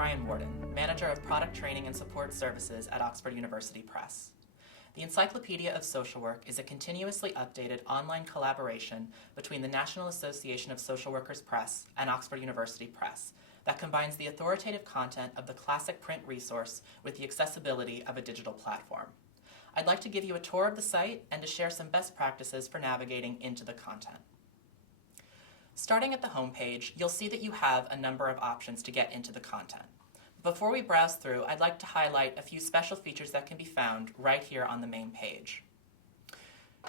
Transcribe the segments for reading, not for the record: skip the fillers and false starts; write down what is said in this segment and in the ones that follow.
Brian Warden, Manager of Product Training and Support Services at Oxford University Press. The Encyclopedia of Social Work is a continuously updated online collaboration between the National Association of Social Workers Press and Oxford University Press that combines the authoritative content of the classic print resource with the accessibility of a digital platform. I'd like to give you a tour of the site and to share some best practices for navigating into the content. Starting at the home page, you'll see that you have a number of options to get into the content. Before we browse through, I'd like to highlight a few special features that can be found right here on the main page.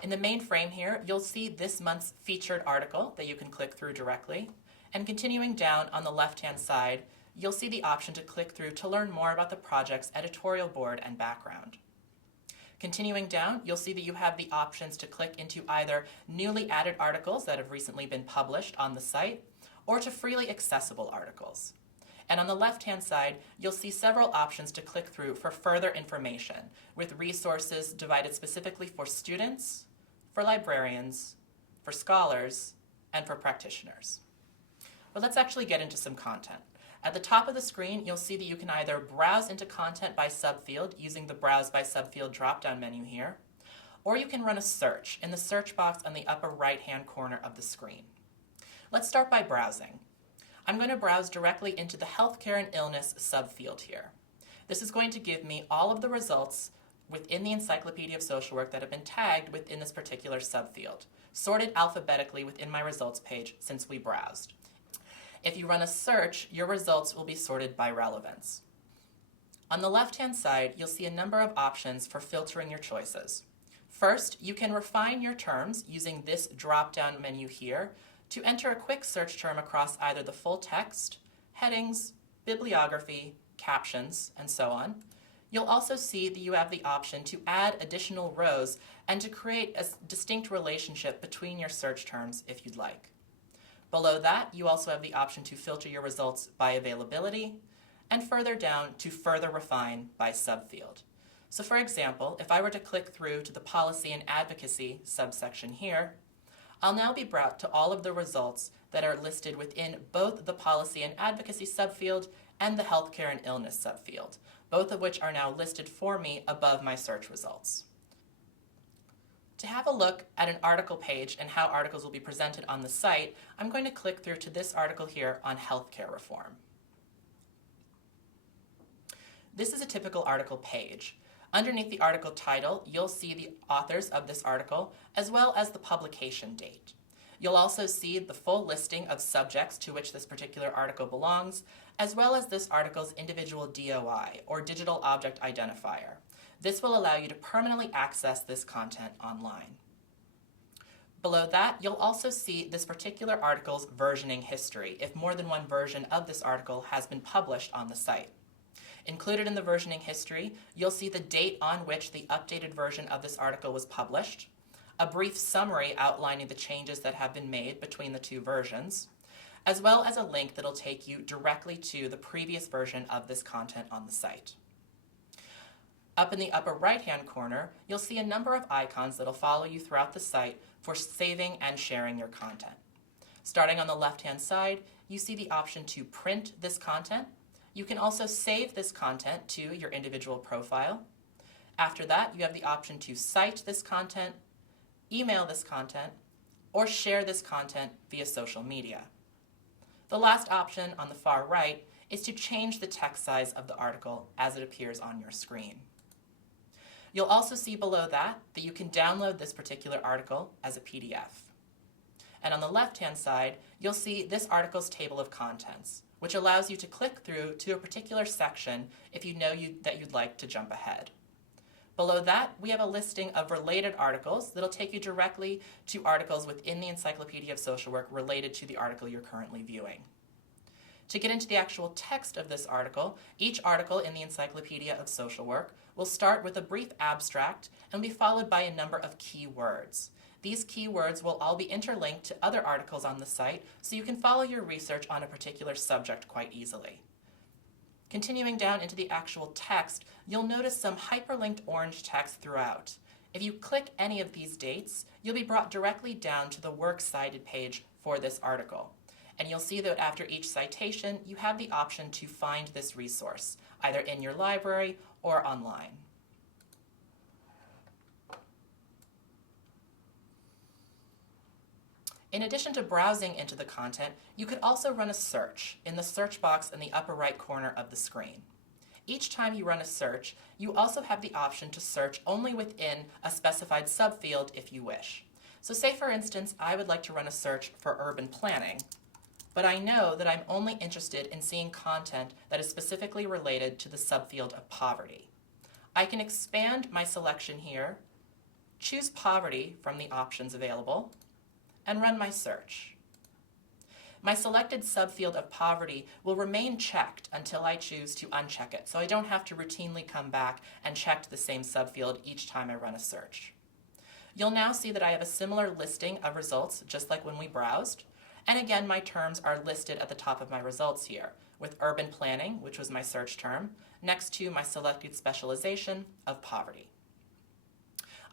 In the main frame here, you'll see this month's featured article that you can click through directly. And continuing down on the left-hand side, you'll see the option to click through to learn more about the project's editorial board and background. Continuing down, you'll see that you have the options to click into either newly added articles that have recently been published on the site, or to freely accessible articles. And on the left-hand side, you'll see several options to click through for further information, with resources divided specifically for students, for librarians, for scholars, and for practitioners. But let's actually get into some content. At the top of the screen, you'll see that you can either browse into content by subfield using the Browse by Subfield drop-down menu here, or you can run a search in the search box on the upper right-hand corner of the screen. Let's start by browsing. I'm going to browse directly into the Healthcare and Illness subfield here. This is going to give me all of the results within the Encyclopedia of Social Work that have been tagged within this particular subfield, sorted alphabetically within my results page since we browsed. If you run a search, your results will be sorted by relevance. On the left-hand side, you'll see a number of options for filtering your choices. First, you can refine your terms using this drop-down menu here to enter a quick search term across either the full text, headings, bibliography, captions, and so on. You'll also see that you have the option to add additional rows and to create a distinct relationship between your search terms if you'd like. Below that, you also have the option to filter your results by availability, and further down to further refine by subfield. So for example, if I were to click through to the Policy and Advocacy subsection here, I'll now be brought to all of the results that are listed within both the Policy and Advocacy subfield and the Healthcare and Illness subfield, both of which are now listed for me above my search results. To have a look at an article page and how articles will be presented on the site, I'm going to click through to this article here on healthcare reform. This is a typical article page. Underneath the article title, you'll see the authors of this article, as well as the publication date. You'll also see the full listing of subjects to which this particular article belongs, as well as this article's individual DOI, or Digital Object Identifier. This will allow you to permanently access this content online. Below that, you'll also see this particular article's versioning history, if more than one version of this article has been published on the site. Included in the versioning history, you'll see the date on which the updated version of this article was published, a brief summary outlining the changes that have been made between the two versions, as well as a link that'll take you directly to the previous version of this content on the site. Up in the upper right-hand corner, you'll see a number of icons that'll follow you throughout the site for saving and sharing your content. Starting on the left-hand side, you see the option to print this content. You can also save this content to your individual profile. After that, you have the option to cite this content, email this content, or share this content via social media. The last option on the far right is to change the text size of the article as it appears on your screen. You'll also see below that you can download this particular article as a PDF. And on the left-hand side, you'll see this article's table of contents, which allows you to click through to a particular section if you know that you'd like to jump ahead. Below that, we have a listing of related articles that'll take you directly to articles within the Encyclopedia of Social Work related to the article you're currently viewing. To get into the actual text of this article, each article in the Encyclopedia of Social Work will start with a brief abstract and be followed by a number of keywords. These keywords will all be interlinked to other articles on the site, so you can follow your research on a particular subject quite easily. Continuing down into the actual text, you'll notice some hyperlinked orange text throughout. If you click any of these dates, you'll be brought directly down to the Works Cited page for this article. And you'll see that after each citation, you have the option to find this resource, either in your library or online. In addition to browsing into the content, you could also run a search in the search box in the upper right corner of the screen. Each time you run a search, you also have the option to search only within a specified subfield if you wish. So say for instance, I would like to run a search for urban planning, but I know that I'm only interested in seeing content that is specifically related to the subfield of poverty. I can expand my selection here, choose poverty from the options available, and run my search. My selected subfield of poverty will remain checked until I choose to uncheck it, so I don't have to routinely come back and check the same subfield each time I run a search. You'll now see that I have a similar listing of results, just like when we browsed, and again my terms are listed at the top of my results here, with urban planning, which was my search term, next to my selected specialization of poverty.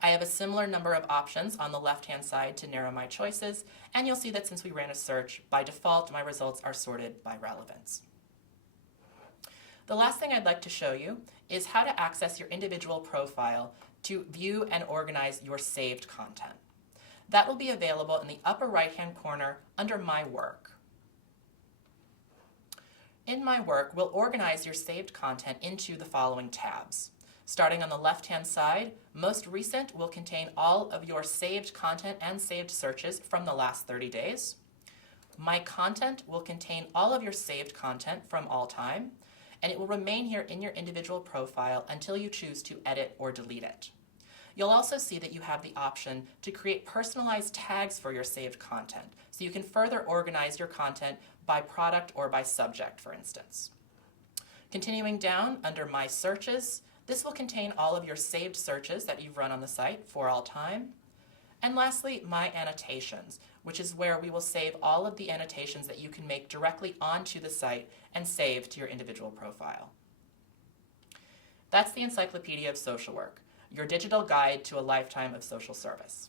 I have a similar number of options on the left-hand side to narrow my choices, and you'll see that since we ran a search, by default my results are sorted by relevance. The last thing I'd like to show you is how to access your individual profile to view and organize your saved content. That will be available in the upper right-hand corner under My Work. In My Work, we'll organize your saved content into the following tabs. Starting on the left-hand side, Most Recent will contain all of your saved content and saved searches from the last 30 days. My Content will contain all of your saved content from all time, and it will remain here in your individual profile until you choose to edit or delete it. You'll also see that you have the option to create personalized tags for your saved content, so you can further organize your content by product or by subject, for instance. Continuing down under My Searches, this will contain all of your saved searches that you've run on the site for all time. And lastly, My Annotations, which is where we will save all of the annotations that you can make directly onto the site and save to your individual profile. That's the Encyclopedia of Social Work, your digital guide to a lifetime of social service.